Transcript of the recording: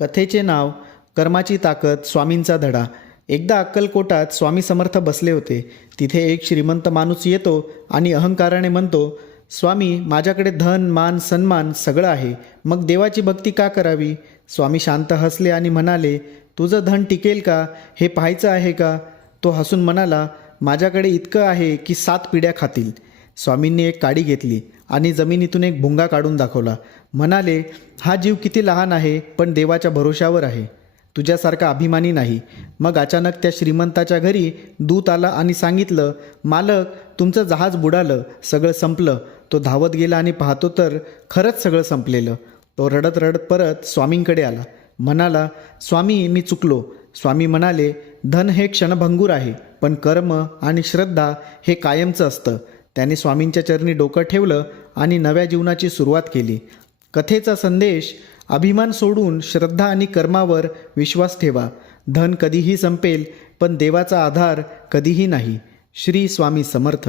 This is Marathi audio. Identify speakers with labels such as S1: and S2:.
S1: कथेचे नाव कर्माची ताकद स्वामींचा धडा. एकदा अक्कलकोटात स्वामी समर्थ बसले होते. तिथे एक श्रीमंत माणूस येतो आणि अहंकाराने म्हणतो स्वामी माझ्याकडे धन मान सन्मान सगळं आहे. मग देवाची भक्ती का करावी? स्वामी शांत हसले आणि म्हणाले तुझं धन टिकेल का? हे पाहायचं आहे का? तो हसून म्हणाला माझ्याकडे इतकं आहे की सात पिढ्या खातील. स्वामींनी एक काडी घेतली. आणि जमिनीतून एक भुंगा काढून दाखवला. म्हणाले हा जीव किती लहान आहे पण देवाच्या भरोशावर आहे. तुझ्यासारखा अभिमानी नाही. मग अचानक त्या श्रीमंताच्या घरी दूत आला आणि सांगितलं मालक तुमचं जहाज बुडालं सगळं संपलं. तो धावत गेला आणि पाहतो तर खरंच सगळं संपलेलं. तो रडत रडत परत स्वामींकडे आला. म्हणाला स्वामी मी चुकलो. स्वामी म्हणाले धन हे क्षणभंगूर आहे पण कर्म आणि श्रद्धा हे कायमचं असतं. त्याने स्वामींच्या चरणी डोकं ठेवलं आणि नव्या जीवनाची सुरुवात केली. कथेचा संदेश अभिमान सोडून श्रद्धा आणि कर्मावर विश्वास ठेवा. धन कधीही संपेल पण देवाचा आधार कधीही नाही. श्री स्वामी समर्थ.